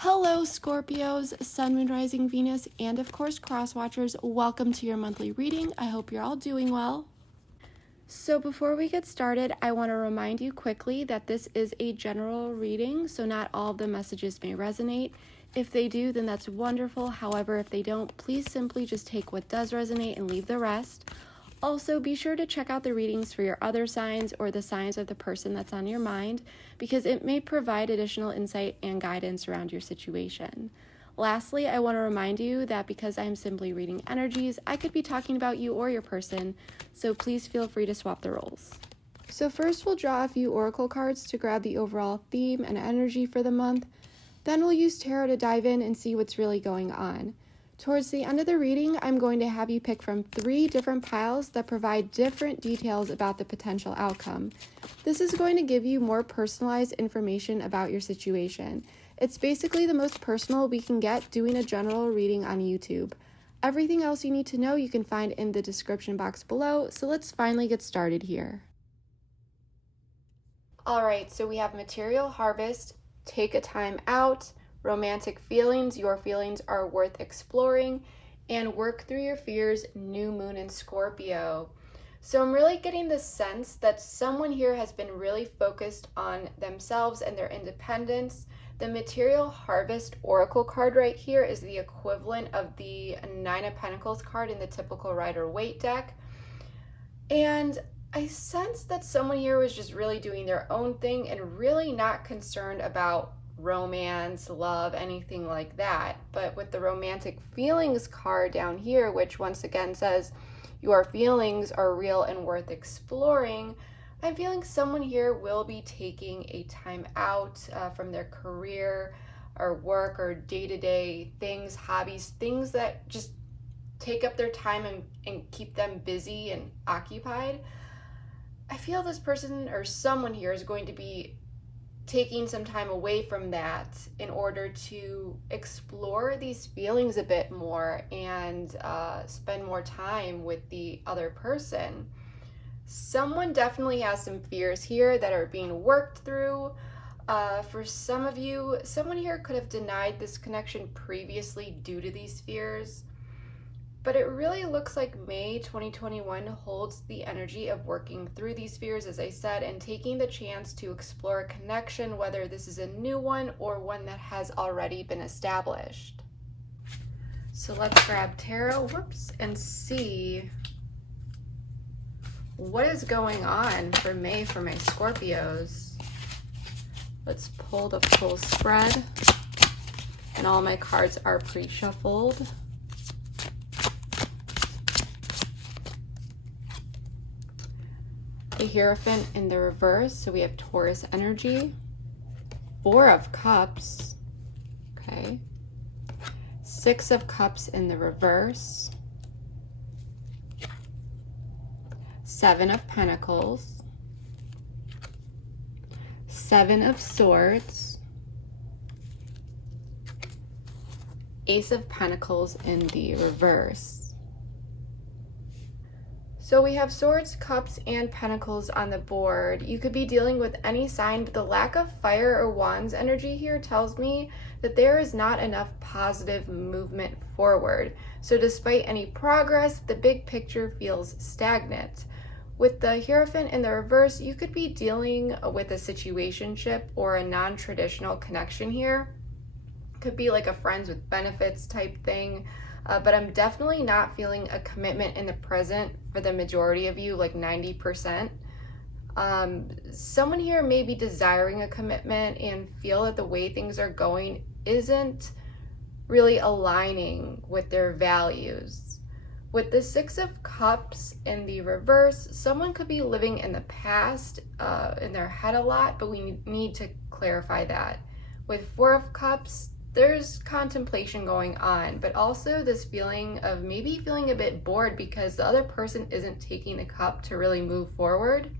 Hello Scorpios, Sun, Moon, Rising, Venus, and of course Cross Watchers. Welcome to your monthly reading. I hope you're all doing well. So before we get started, I want to remind you quickly that this is a general reading, so not all of the messages may resonate. If they do, then that's wonderful. However, if they don't, please simply just take what does resonate and leave the rest. Also, be sure to check out the readings for your other signs or the signs of the person that's on your mind, because it may provide additional insight and guidance around your situation. Lastly, I want to remind you that because I'm simply reading energies, I could be talking about you or your person, so please feel free to swap the roles. So first we'll draw a few oracle cards to grab the overall theme and energy for the month. Then we'll use tarot to dive in and see what's really going on. Towards the end of the reading, I'm going to have you pick from 3 different piles that provide different details about the potential outcome. This is going to give you more personalized information about your situation. It's basically the most personal we can get doing a general reading on YouTube. Everything else you need to know you can find in the description box below, so let's finally get started here. Alright, so we have Material Harvest, Take a Time Out, Romantic Feelings, Your Feelings Are Worth Exploring, and Work Through Your Fears, New Moon in Scorpio. So I'm really getting the sense that someone here has been really focused on themselves and their independence. The Material Harvest Oracle card right here is the equivalent of the 9 of Pentacles card in the typical Rider-Waite deck. And I sense that someone here was just really doing their own thing and really not concerned about romance, love, anything like that. But with the Romantic Feelings card down here, which once again says your feelings are real and worth exploring, I'm feeling someone here will be taking a time out from their career or work or day-to-day things, hobbies, things that just take up their time and keep them busy and occupied. I feel this person or someone here is going to be taking some time away from that in order to explore these feelings a bit more and spend more time with the other person. Someone definitely has some fears here that are being worked through. For some of you, someone here could have denied this connection previously due to these fears. But it really looks like May 2021 holds the energy of working through these fears, as I said, and taking the chance to explore a connection, whether this is a new one or one that has already been established. So let's grab tarot, and see what is going on for May for my Scorpios. Let's pull the full spread, and all my cards are pre-shuffled. The Hierophant in the reverse, so we have Taurus energy. 4 of Cups, okay. 6 of Cups in the reverse. 7 of Pentacles. 7 of Swords. Ace of Pentacles in the reverse. So we have Swords, Cups, and Pentacles on the board. You could be dealing with any sign, but the lack of Fire or Wands energy here tells me that there is not enough positive movement forward. So despite any progress, the big picture feels stagnant. With the Hierophant in the reverse, you could be dealing with a situationship or a non-traditional connection here. Could be like a friends with benefits type thing. But I'm definitely not feeling a commitment in the present for the majority of you, like 90%. Someone here may be desiring a commitment and feel that the way things are going isn't really aligning with their values. With the 6 of Cups in the reverse, someone could be living in the past in their head a lot, but we need to clarify that. With 4 of Cups, there's contemplation going on, but also this feeling of maybe feeling a bit bored because the other person isn't taking the cup to really move forward.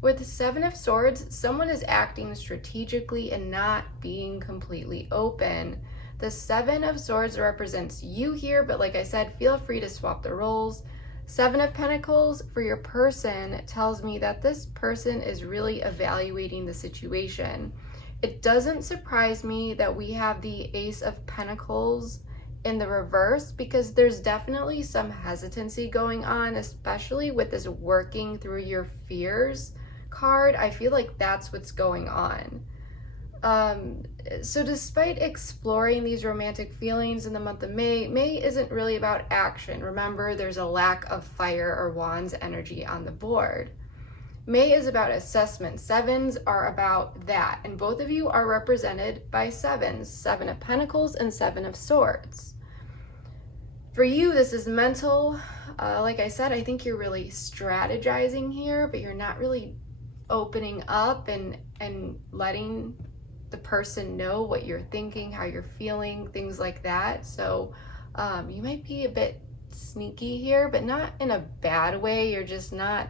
With the 7 of Swords, someone is acting strategically and not being completely open. The 7 of Swords represents you here, but like I said, feel free to swap the roles. 7 of Pentacles for your person tells me that this person is really evaluating the situation. It doesn't surprise me that we have the Ace of Pentacles in the reverse, because there's definitely some hesitancy going on, especially with this working through your fears card. I feel like that's what's going on. So despite exploring these romantic feelings in the month of May, May isn't really about action. Remember, there's a lack of fire or wands energy on the board. May is about assessment. Sevens are about that, and both of you are represented by sevens, Seven of Pentacles and Seven of Swords. For you, this is mental. Like I said, I think you're really strategizing here, but you're not really opening up and letting the person know what you're thinking, how you're feeling, things like that. So you might be a bit sneaky here, but not in a bad way. You're just not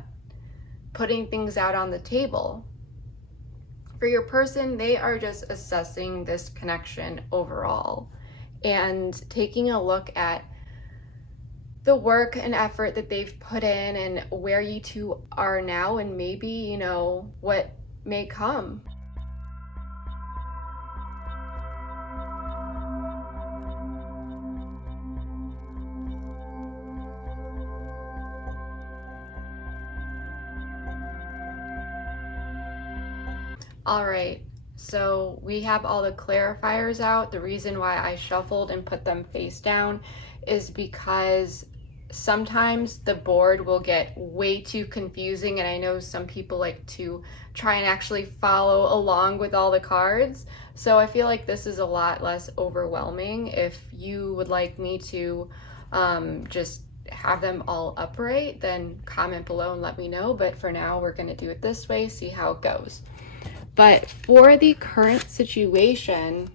putting things out on the table. For your person, they are just assessing this connection overall and taking a look at the work and effort that they've put in and where you two are now, and maybe, you know, what may come. All right, so we have all the clarifiers out. The reason why I shuffled and put them face down is because sometimes the board will get way too confusing, and I know some people like to try and actually follow along with all the cards. So I feel like this is a lot less overwhelming. If you would like me to just have them all upright, then comment below and let me know. But for now, we're going to do it this way, see how it goes. But for the current situation,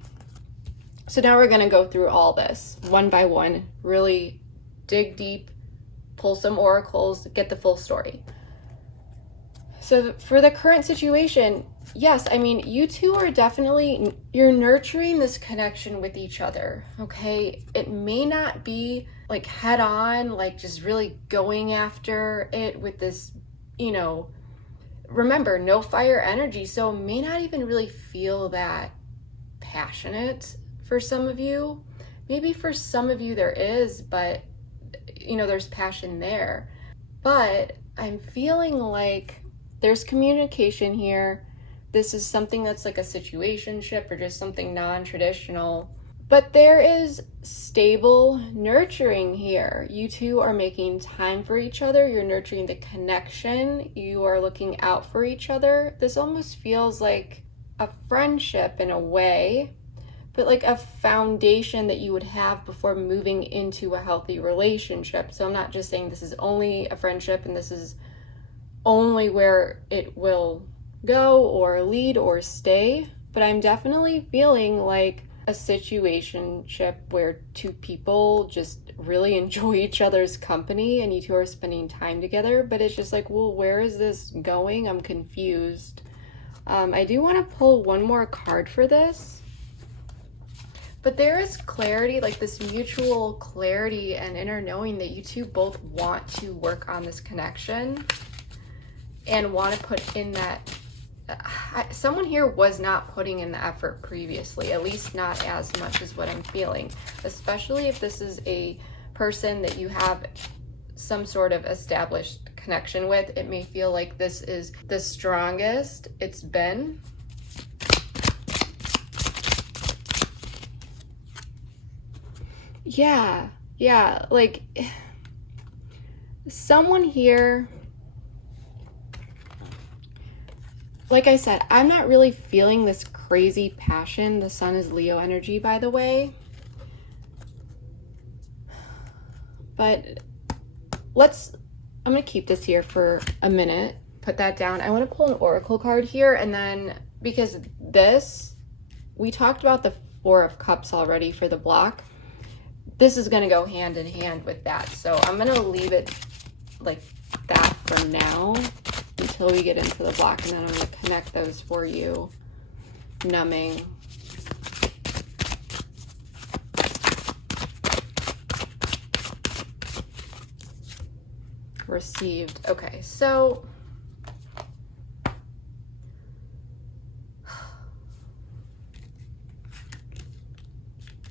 so now we're going to go through all this one by one, really dig deep, pull some oracles, get the full story. So for the current situation, yes, I mean, you two are definitely, you're nurturing this connection with each other, okay? It may not be like head on, like just really going after it with this, you know, remember, no fire energy, so it may not even really feel that passionate for some of you. Maybe for some of you there is, but you know, there's passion there. But I'm feeling like there's communication here. This is something that's like a situationship or just something non-traditional. But there is stable nurturing here. You two are making time for each other. You're nurturing the connection. You are looking out for each other. This almost feels like a friendship in a way, but like a foundation that you would have before moving into a healthy relationship. So I'm not just saying this is only a friendship and this is only where it will go or lead or stay, but I'm definitely feeling like a situationship where two people just really enjoy each other's company and you two are spending time together. But it's just like, well, where is this going? I'm confused. I do want to pull one more card for this, but there is clarity, like this mutual clarity and inner knowing that you two both want to work on this connection and want to put in that. Someone here was not putting in the effort previously, at least not as much as what I'm feeling, especially if this is a person that you have some sort of established connection with. It may feel like this is the strongest it's been. Yeah, like someone here, like I said, I'm not really feeling this crazy passion. The sun is Leo energy, by the way. But I'm going to keep this here for a minute, put that down. I want to pull an oracle card here, and then, because this, we talked about the Four of Cups already for the block. This is going to go hand in hand with that. So I'm going to leave it like that for now until we get into the block, and then I'm going to connect those for you. Numbing. Received. Okay, so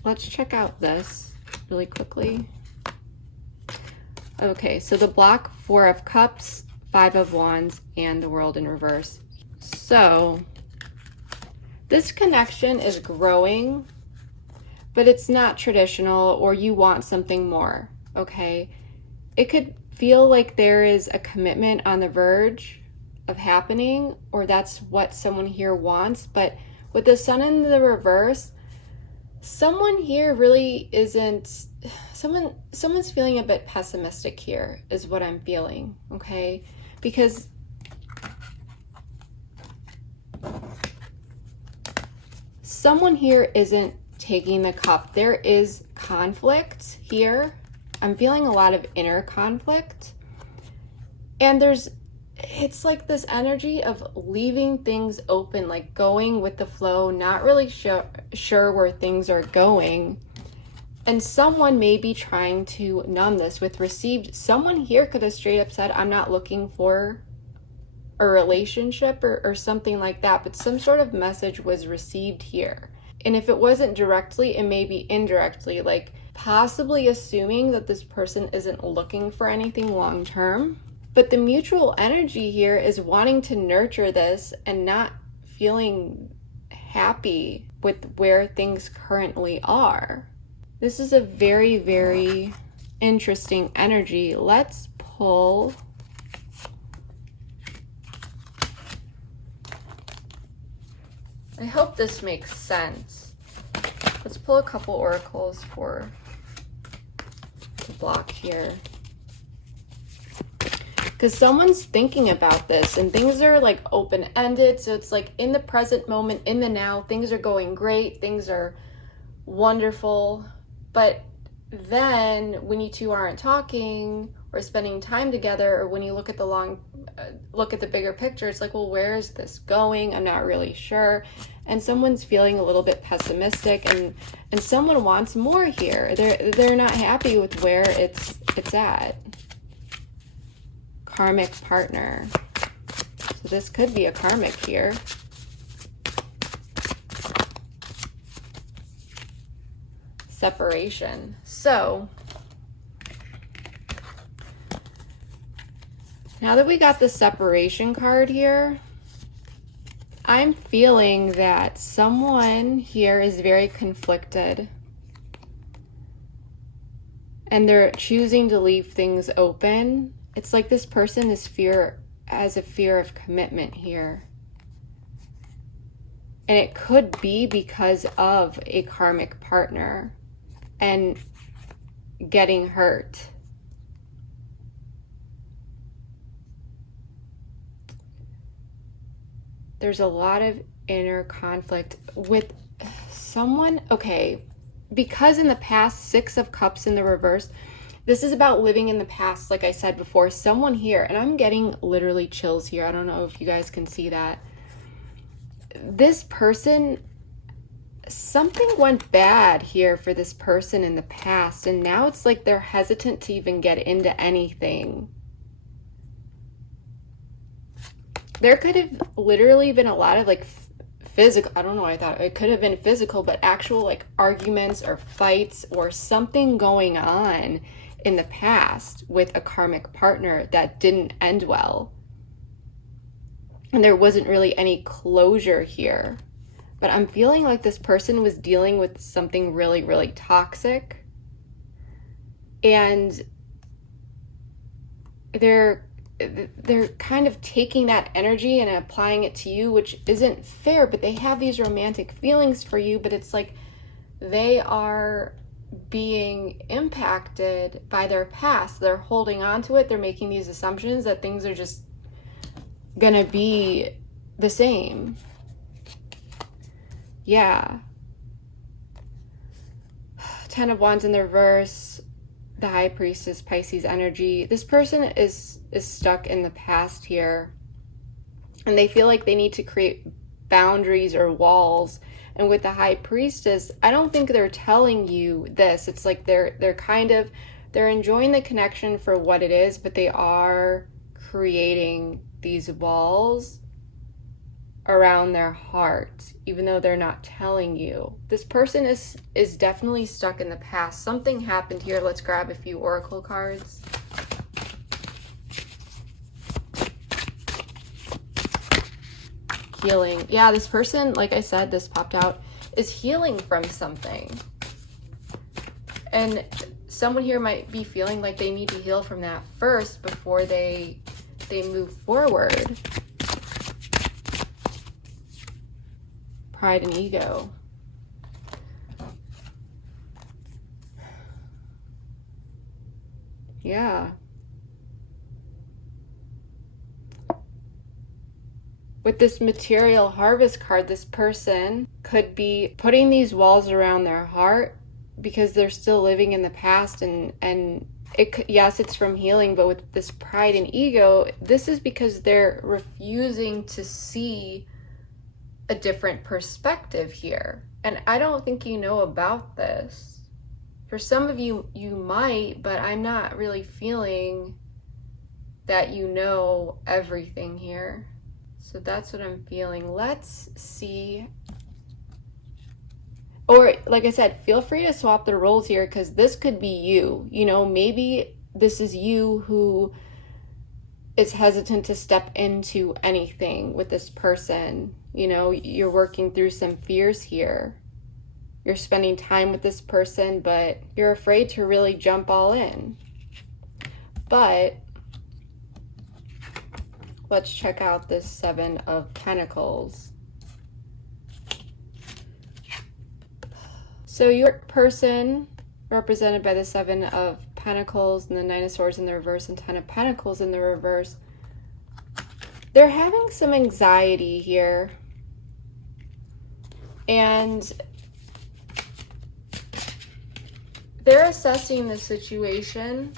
let's check out this really quickly. Okay, so the block, 4 of Cups, 5 of Wands, and the World in reverse. So this connection is growing, but it's not traditional, or you want something more, okay? It could feel like there is a commitment on the verge of happening, or that's what someone here wants, but with the Sun in the reverse, someone here really isn't, someone's feeling a bit pessimistic here is what I'm feeling, okay? Because someone here isn't taking the cup. There is conflict here. I'm feeling a lot of inner conflict. And it's like this energy of leaving things open, like going with the flow, not really sure where things are going. And someone may be trying to numb this with received. Someone here could have straight up said, I'm not looking for a relationship or something like that, but some sort of message was received here. And if it wasn't directly, it may be indirectly, like possibly assuming that this person isn't looking for anything long term. But the mutual energy here is wanting to nurture this and not feeling happy with where things currently are. This is a very, very interesting energy. Let's pull I hope this makes sense. Let's pull a couple oracles for the block here. Because someone's thinking about this and things are like open-ended. So it's like in the present moment, in the now, things are going great. Things are wonderful. But then when you two aren't talking or spending time together, or when you look at the bigger picture, it's like, well, where is this going? I'm not really sure. And someone's feeling a little bit pessimistic, and someone wants more here. They're not happy with where it's at. Karmic partner. So this could be a karmic here. Separation. So now that we got the separation card here, I'm feeling that someone here is very conflicted and they're choosing to leave things open. It's like this person has a fear of commitment here. And it could be because of a karmic partner and getting hurt. There's a lot of inner conflict with someone. Okay, because in the past, 6 of Cups in the reverse, this is about living in the past, like I said before. Someone here, and I'm getting literally chills here. I don't know if you guys can see that. This person, something went bad here for this person in the past, and now it's like they're hesitant to even get into anything. There could have literally been a lot of like physical, I don't know, I thought it could have been physical, but actual like arguments or fights or something going on in the past with a karmic partner that didn't end well. And there wasn't really any closure here. But I'm feeling like this person was dealing with something really, really toxic. And they're kind of taking that energy and applying it to you, which isn't fair, but they have these romantic feelings for you, but it's like they are being impacted by their past. They're holding on to it. They're making these assumptions that things are just gonna be the same. Yeah. 10 of Wands in the reverse, the High Priestess, Pisces energy. This person is stuck in the past here, and they feel like they need to create boundaries or walls. And with the High Priestess, I don't think they're telling you this. It's like they're enjoying the connection for what it is, but they are creating these walls around their heart, even though they're not telling you. This person is definitely stuck in the past. Something happened here. Let's grab a few oracle cards. Healing. Yeah, this person, like I said, this popped out, is healing from something. And someone here might be feeling like they need to heal from that first before they move forward. Pride and ego. Yeah. With this material harvest card, this person could be putting these walls around their heart because they're still living in the past, and yes, it's from healing, but with this pride and ego, this is because they're refusing to see a different perspective here. And I don't think you know about this. For some of you, you might, but I'm not really feeling that you know everything here. So that's what I'm feeling. Let's see. Or, like I said, feel free to swap the roles here, because this could be you. You know, maybe this is you who is hesitant to step into anything with this person. You know, you're working through some fears here. You're spending time with this person, but you're afraid to really jump all in. But let's check out this Seven of Pentacles. So your person, represented by the Seven of Pentacles and the Nine of Swords in the reverse and Ten of Pentacles in the reverse, they're having some anxiety here. And they're assessing the situation.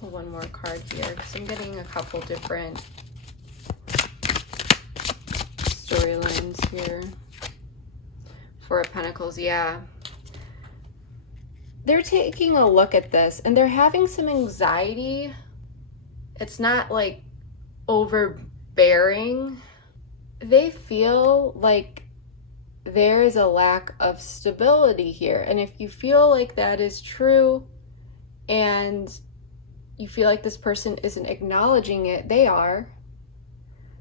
Pull one more card here, because I'm getting a couple different storylines here. Four of Pentacles, yeah. They're taking a look at this and they're having some anxiety. It's not like overbearing. They feel like there is a lack of stability here. And if you feel like that is true and you feel like this person isn't acknowledging it, they are.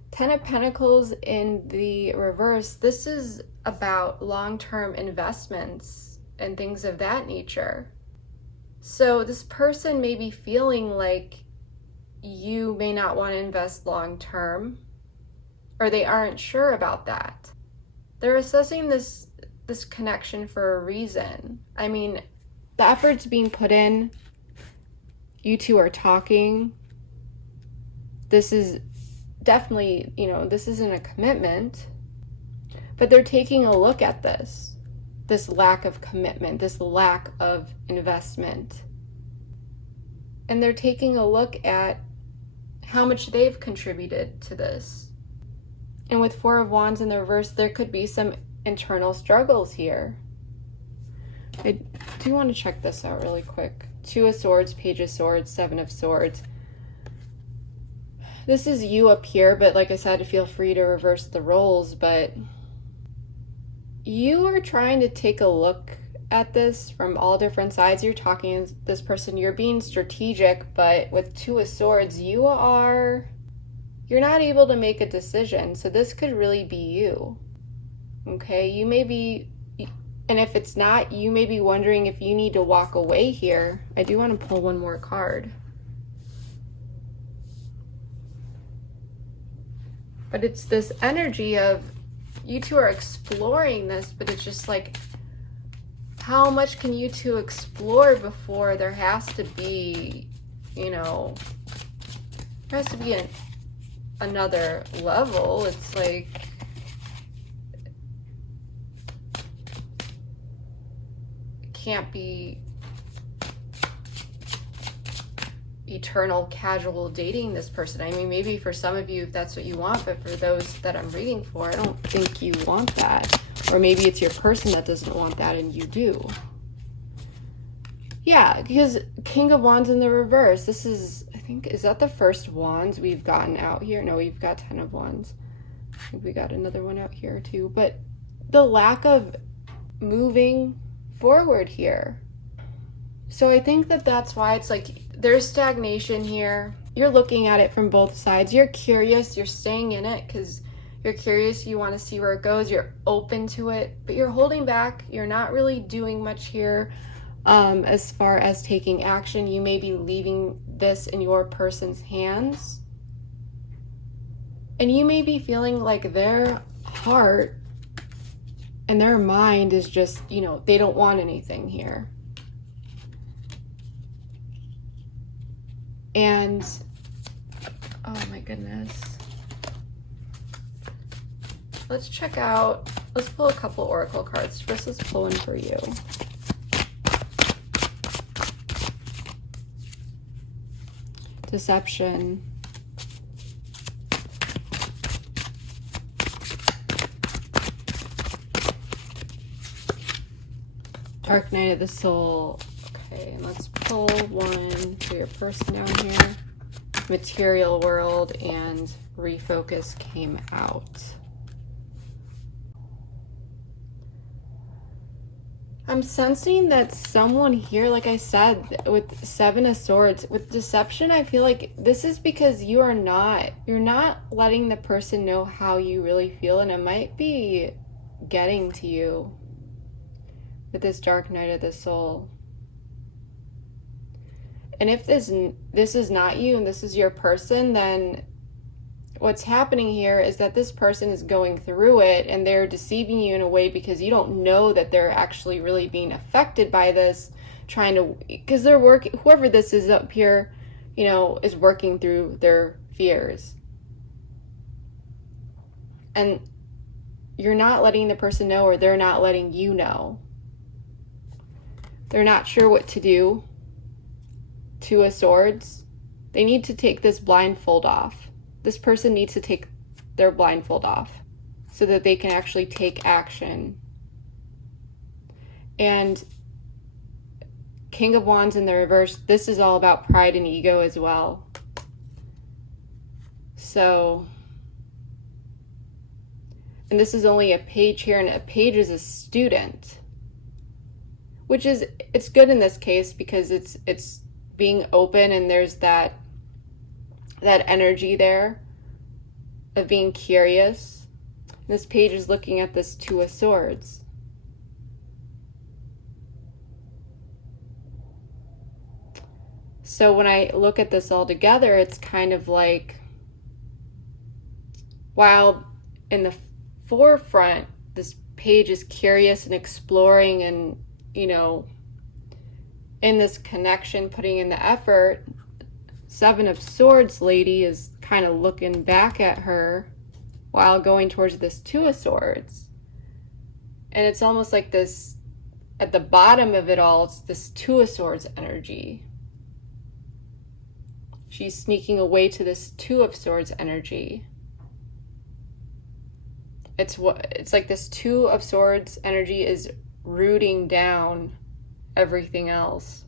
Ten of Pentacles in the reverse, this is about long-term investments and things of that nature. So this person may be feeling like you may not want to invest long-term, or they aren't sure about that. They're assessing this connection for a reason. I mean, the effort's being put in. You two are talking. This is definitely, you know, this isn't a commitment, but they're taking a look at this lack of commitment, this lack of investment. And they're taking a look at how much they've contributed to this. And with Four of Wands in the reverse, there could be some internal struggles here. I do want to check this out really quick. Two of Swords, Page of Swords, Seven of Swords. This is you up here, but like I said, feel free to reverse the roles, but you are trying to take a look at this from all different sides. You're talking to this person, you're being strategic, but with Two of Swords, you're not able to make a decision. So this could really be you. Okay, you may be, and if it's not, you may be wondering if you need to walk away here. I do want to pull one more card. But it's this energy of you two are exploring this, but it's just like, how much can you two explore before there has to be, you know, there has to be another level. It's like, it can't be eternal casual dating this person. I mean, maybe for some of you that's what you want, but for those that I'm reading for, I don't think you want that. Or maybe it's your person that doesn't want that and you do. Yeah, because King of Wands in the reverse, this is think, is that the first wands we've gotten out here? No, we've got 10 of wands. I think we got another one out here too. But the lack of moving forward here. So I think that that's why it's like there's stagnation here. You're looking at it from both sides. You're curious. You're staying in it because you're curious. You want to see where it goes. You're open to it, but you're holding back. You're not really doing much here as far as taking action. You may be leaving this in your person's hands. And you may be feeling like their heart and their mind is just, you know, they don't want anything here. And, oh my goodness. Let's check out, let's pull a couple oracle cards. First, let's pull one for you. Deception. Dark Night of the Soul. Okay, and let's pull one for your person down here. Material World and Refocus came out. I'm sensing that someone here, like I said, with Seven of Swords, with deception, I feel like this is because you're not letting the person know how you really feel, and it might be getting to you with this Dark Night of the Soul. And if this is not you and this is your person, then what's happening here is that this person is going through it and they're deceiving you in a way because you don't know that they're actually really being affected by this, trying to, because they're working, whoever this is up here, you know, is working through their fears. And you're not letting the person know, or they're not letting you know. They're not sure what to do. Two of Swords. They need to take this blindfold off. This person needs to take their blindfold off so that they can actually take action. And King of Wands in the reverse, this is all about pride and ego as well. So, and this is only a page here, and a page is a student, which is, it's good in this case because it's being open, and there's that energy there of being curious. And this page is looking at this Two of Swords. So when I look at this all together, it's kind of like, while in the forefront, this page is curious and exploring and, you know, in this connection, putting in the effort, Seven of Swords lady is kind of looking back at her while going towards this Two of Swords. And it's almost like this, at the bottom of it all, it's this Two of Swords energy. She's sneaking away to this Two of Swords energy. It's like this Two of Swords energy is rooting down everything else.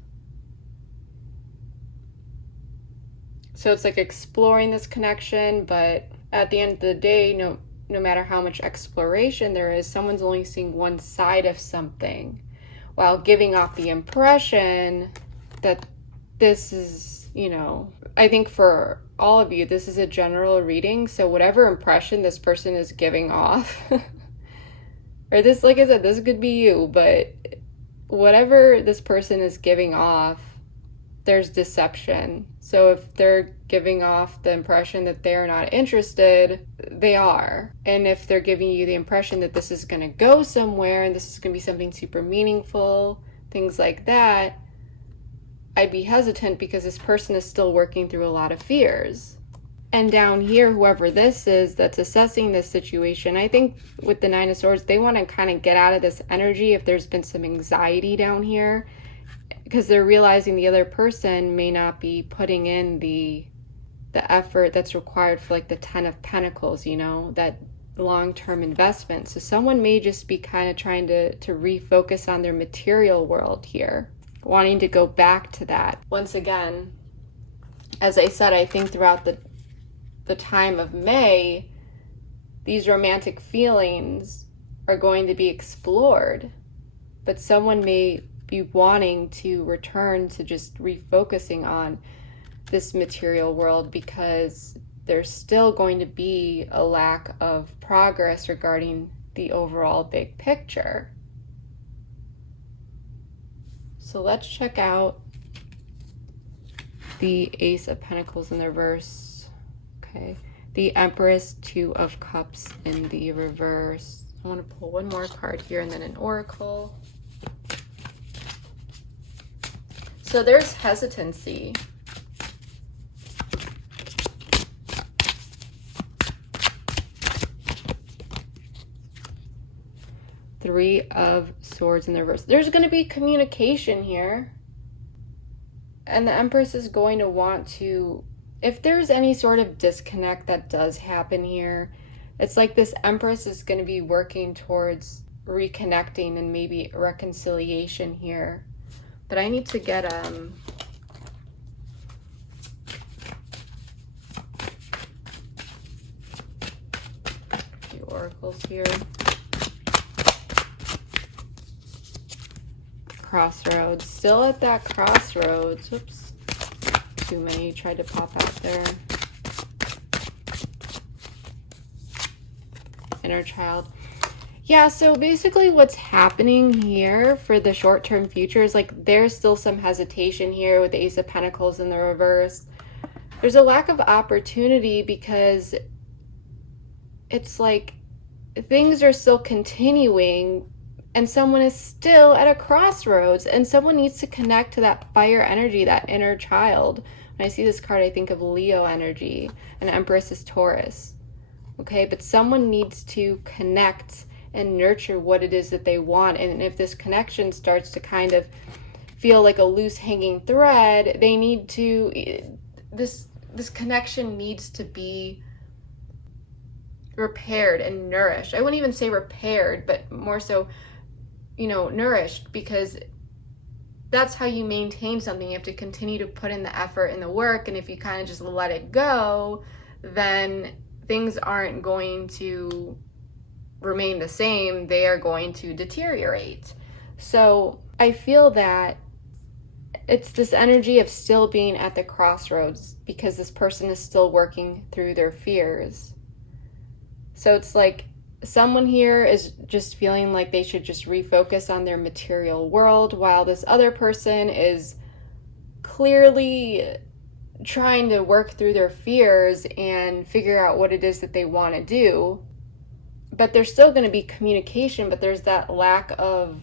So it's like exploring this connection, but at the end of the day, no matter how much exploration there is, someone's only seeing one side of something, while giving off the impression that this is, you know, I think for all of you, this is a general reading, so whatever impression this person is giving off, or this, like I said, this could be you, but whatever this person is giving off, there's deception. So if they're giving off the impression that they're not interested, they are. And if they're giving you the impression that this is going to go somewhere and this is going to be something super meaningful, things like that, I'd be hesitant because this person is still working through a lot of fears. And down here, whoever this is that's assessing this situation, I think with the Nine of Swords, they want to kind of get out of this energy if there's been some anxiety down here, because they're realizing the other person may not be putting in the effort that's required for like the Ten of Pentacles, you know, that long-term investment. So someone may just be kind of trying to refocus on their material world here, wanting to go back to that. Once again, as I said, I think throughout the time of May, these romantic feelings are going to be explored, but someone may be wanting to return to just refocusing on this material world because there's still going to be a lack of progress regarding the overall big picture. So let's check out the Ace of Pentacles in the reverse. Okay, the Empress, Two of Cups in the reverse. I want to pull one more card here and then an oracle. So there's hesitancy. Three of Swords in the reverse. There's going to be communication here. And the Empress is going to want to, if there's any sort of disconnect that does happen here, it's like this Empress is going to be working towards reconnecting and maybe reconciliation here. But I need to get a few oracles here. Crossroads. Still at that crossroads. Whoops. Too many tried to pop out there. Inner child. Yeah, so basically what's happening here for the short-term future is like there's still some hesitation here with the Ace of Pentacles in the reverse. There's a lack of opportunity because it's like things are still continuing and someone is still at a crossroads and someone needs to connect to that fire energy, that inner child. When I see this card, I think of Leo energy, and Empress is Taurus. Okay, but someone needs to connect and nurture what it is that they want. And if this connection starts to kind of feel like a loose hanging thread, they need to, this connection needs to be repaired and nourished. I wouldn't even say repaired, but more so, you know, nourished, because that's how you maintain something. You have to continue to put in the effort and the work, and if you kind of just let it go, then things aren't going to remain the same. They are going to deteriorate. So I feel that it's this energy of still being at the crossroads because this person is still working through their fears. So it's like someone here is just feeling like they should just refocus on their material world, while this other person is clearly trying to work through their fears and figure out what it is that they want to do. But there's still going to be communication, but there's that lack of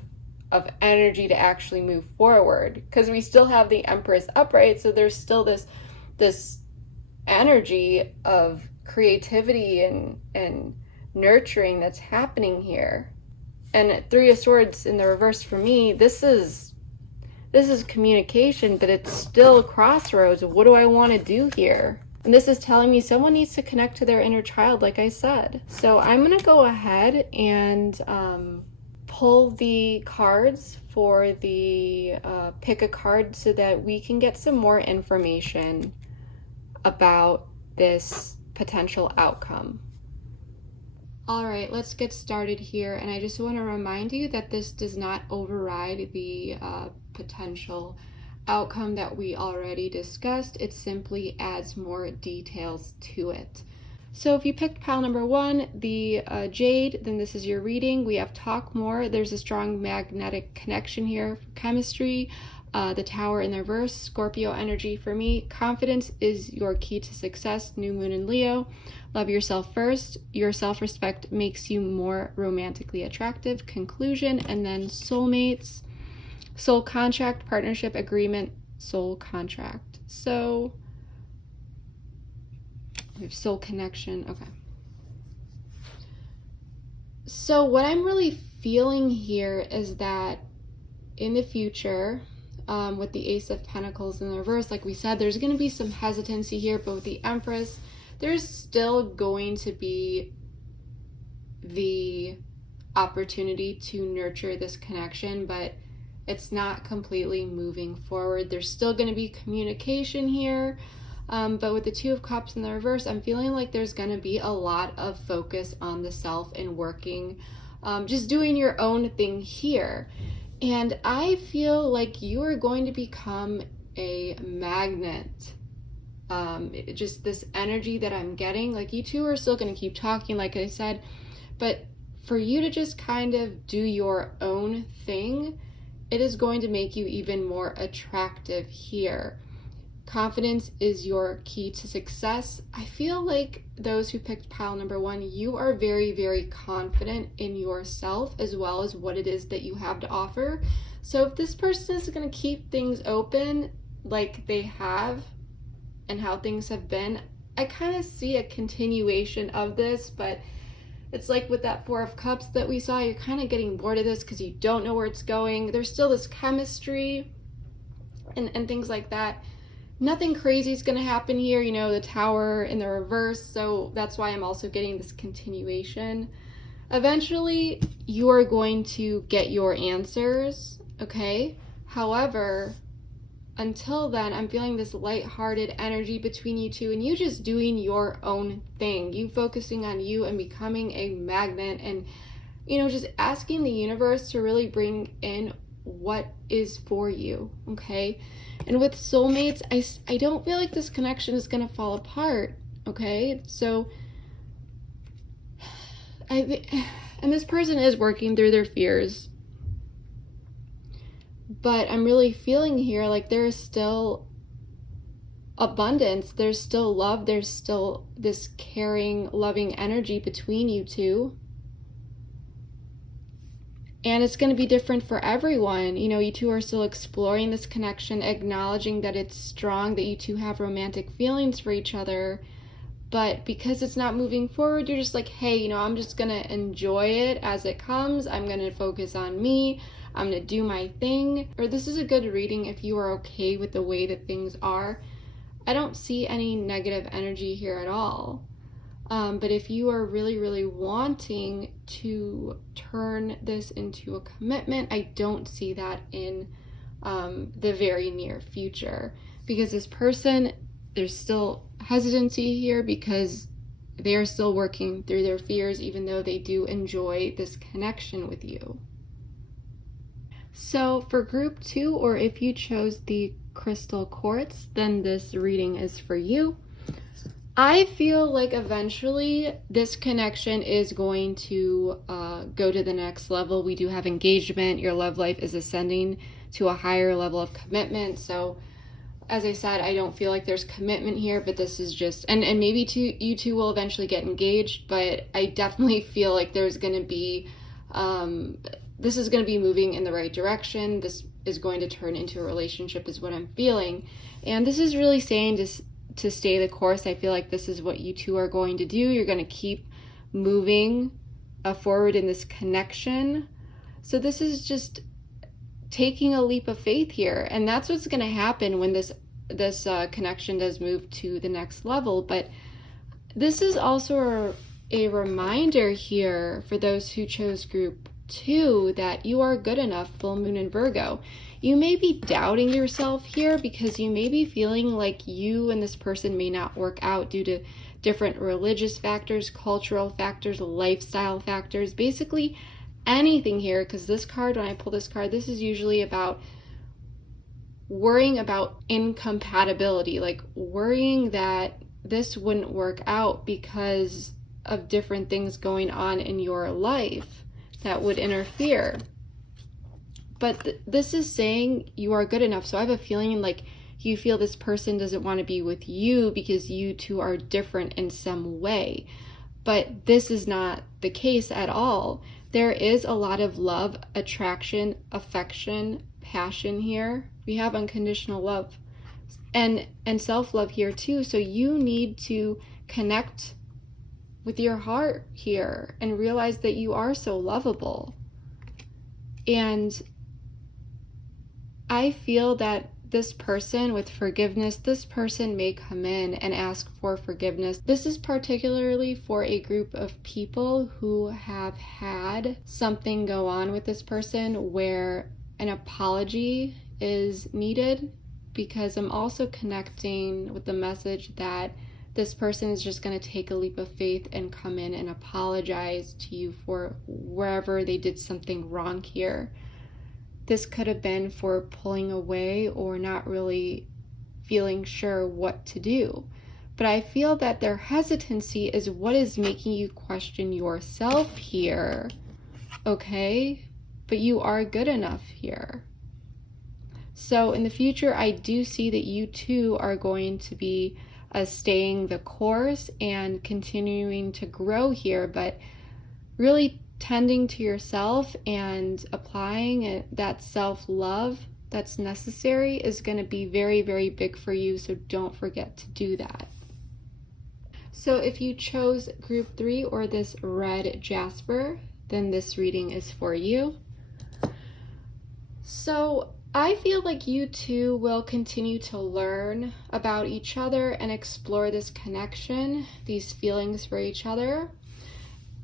energy to actually move forward because we still have the Empress upright. So there's still this energy of creativity and nurturing that's happening here. And Three of Swords in the reverse for me, this is communication, but it's still crossroads. What do I want to do here? And this is telling me someone needs to connect to their inner child, like I said. So I'm going to go ahead and pull the cards for the pick a card so that we can get some more information about this potential outcome. All right, let's get started here. And I just want to remind you that this does not override the potential outcome that we already discussed. It simply adds more details to it. So if you picked pile number one, the Jade, then this is your reading. We have Talk More. There's a strong magnetic connection here for chemistry. The Tower in the reverse, Scorpio energy for me. Confidence is your key to success, new moon in Leo. Love yourself first. Your self-respect makes you more romantically attractive. Conclusion, and then soulmates. Soul contract, partnership, agreement, soul contract. So we have soul connection. Okay. So what I'm really feeling here is that in the future, with the Ace of Pentacles in the reverse, like we said, there's going to be some hesitancy here, but with the Empress, there's still going to be the opportunity to nurture this connection, but it's not completely moving forward. There's still going to be communication here, But with the Two of Cups in the reverse, I'm feeling like there's going to be a lot of focus on the self and working, just doing your own thing here. And I feel like you are going to become a magnet. Just this energy that I'm getting, like you two are still going to keep talking, like I said, but for you to just kind of do your own thing, it is going to make you even more attractive here. Confidence is your key to success. I feel like those who picked pile number 1, you are very, very confident in yourself as well as what it is that you have to offer. So if this person is going to keep things open like they have and how things have been, I kind of see a continuation of this, but it's like with that Four of Cups that we saw, you're kind of getting bored of this because you don't know where it's going. There's still this chemistry and things like that. Nothing crazy is going to happen here, you know, the Tower in the reverse, so that's why I'm also getting this continuation. Eventually, you are going to get your answers, okay? However, until then, I'm feeling this lighthearted energy between you two and you just doing your own thing. You focusing on you and becoming a magnet and, you know, just asking the universe to really bring in what is for you, okay? And with soulmates, I don't feel like this connection is going to fall apart, okay? So, and this person is working through their fears, but I'm really feeling here like there is still abundance, there's still love, there's still this caring, loving energy between you two. And it's going to be different for everyone. You know, you two are still exploring this connection, acknowledging that it's strong, that you two have romantic feelings for each other. But because it's not moving forward, you're just like, hey, you know, I'm just going to enjoy it as it comes. I'm going to focus on me. I'm going to do my thing. Or this is a good reading if you are okay with the way that things are. I don't see any negative energy here at all. But if you are really, really wanting to turn this into a commitment, I don't see that in the very near future. Because this person, there's still hesitancy here because they are still working through their fears, even though they do enjoy this connection with you. So for group 2, or if you chose the crystal quartz, then this reading is for you. I feel like eventually this connection is going to go to the next level. We do have engagement. Your love life is ascending to a higher level of commitment. So as I said, I don't feel like there's commitment here, but this is just, and maybe you two will eventually get engaged, but I definitely feel like there's going to be, this is going to be moving in the right direction. This is going to turn into a relationship is what I'm feeling. And this is really saying to stay the course. I feel like this is what you two are going to do. You're going to keep moving forward in this connection. So this is just taking a leap of faith here, and that's what's going to happen when this connection does move to the next level. But this is also a reminder here for those who chose group 2 that you are good enough, full moon in Virgo. You may be doubting yourself here because you may be feeling like you and this person may not work out due to different religious factors, cultural factors, lifestyle factors, basically anything here. Because this card, when I pull this card, this is usually about worrying about incompatibility, like worrying that this wouldn't work out because of different things going on in your life that would interfere. But this is saying you are good enough. So I have a feeling like you feel this person doesn't want to be with you because you two are different in some way. But this is not the case at all. There is a lot of love, attraction, affection, passion here. We have unconditional love and self-love here too. So you need to connect with your heart here and realize that you are so lovable. And I feel that this person with forgiveness, this person may come in and ask for forgiveness. This is particularly for a group of people who have had something go on with this person where an apology is needed. because I'm also connecting with the message that this person is just going to take a leap of faith and come in and apologize to you for wherever they did something wrong here. This could have been for pulling away or not really feeling sure what to do. But I feel that their hesitancy is what is making you question yourself here. Okay? But you are good enough here. So in the future, I do see that you too are going to be staying the course and continuing to grow here, but really tending to yourself and applying that self-love that's necessary is going to be very, very big for you. So don't forget to do that. So if you chose group 3 or this red jasper, then this reading is for you. So I feel like you two will continue to learn about each other and explore this connection, these feelings for each other.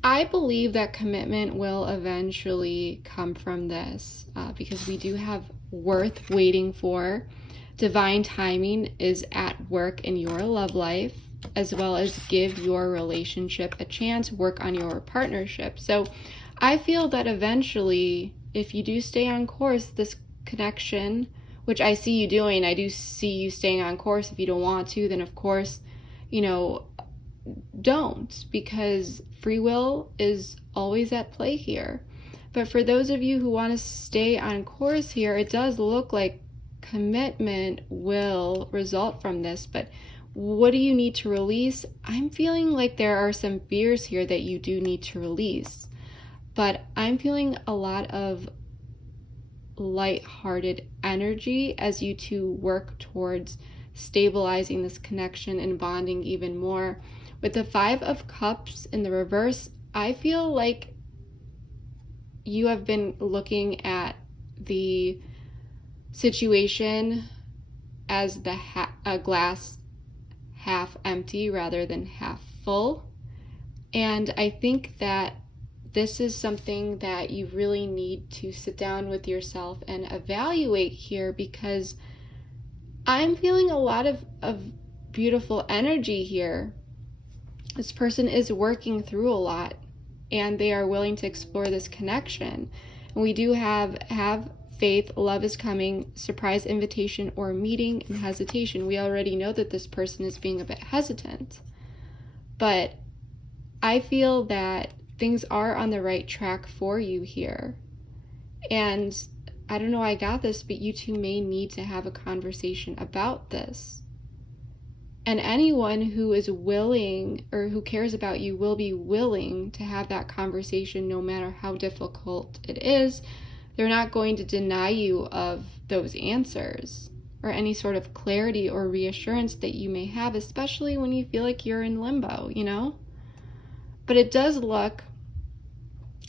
I believe that commitment will eventually come from this because we do have worth waiting for. Divine timing is at work in your love life, as well as give your relationship a chance, work on your partnership. So I feel that eventually, if you do stay on course, this connection, which I see you doing, I do see you staying on course. If you don't want to, then of course, don't, because free will is always at play here. But for those of you who want to stay on course here, it does look like commitment will result from this. But what do you need to release? I'm feeling like there are some fears here that you do need to release. But I'm feeling a lot of light-hearted energy as you two work towards stabilizing this connection and bonding even more. With the 5 of Cups in the reverse, I feel like you have been looking at the situation as a glass half empty rather than half full. And I think that this is something that you really need to sit down with yourself and evaluate here, because I'm feeling a lot of beautiful energy here. This person is working through a lot and they are willing to explore this connection. And we do have faith, love is coming, surprise invitation or meeting, and hesitation. We already know that this person is being a bit hesitant. But I feel that things are on the right track for you here. And I don't know, I got this, but you two may need to have a conversation about this. And anyone who is willing or who cares about you will be willing to have that conversation no matter how difficult it is. They're not going to deny you of those answers or any sort of clarity or reassurance that you may have, especially when you feel like you're in limbo, But it does look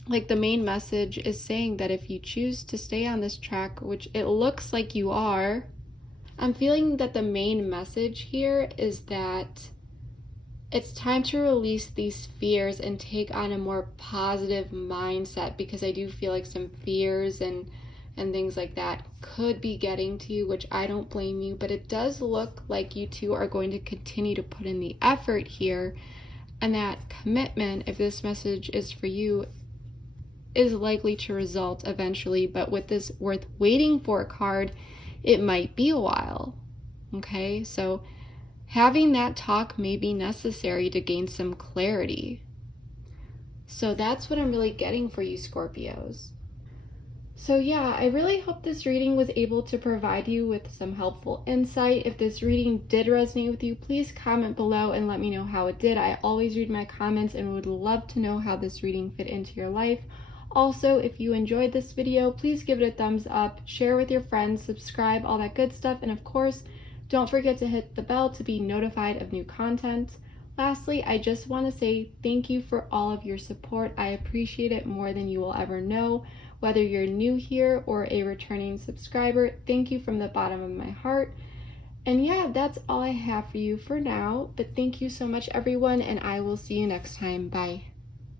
like the main message is saying that if you choose to stay on this track, which it looks like you are, I'm feeling that the main message here is that it's time to release these fears and take on a more positive mindset, because I do feel like some fears and things like that could be getting to you, which I don't blame you, but it does look like you two are going to continue to put in the effort here, and that commitment, if this message is for you, is likely to result eventually. But with this worth waiting for card, it might be a while. Okay, so having that talk may be necessary to gain some clarity. So that's what I'm really getting for you, Scorpios. So yeah, I really hope this reading was able to provide you with some helpful insight. If this reading did resonate with you, please comment below and let me know how it did. I always read my comments and would love to know how this reading fit into your life. Also, if you enjoyed this video, please give it a thumbs up, share with your friends, subscribe, all that good stuff, and of course, don't forget to hit the bell to be notified of new content. Lastly, I just want to say thank you for all of your support. I appreciate it more than you will ever know. Whether you're new here or a returning subscriber, thank you from the bottom of my heart. And yeah, that's all I have for you for now, but thank you so much, everyone, and I will see you next time. Bye.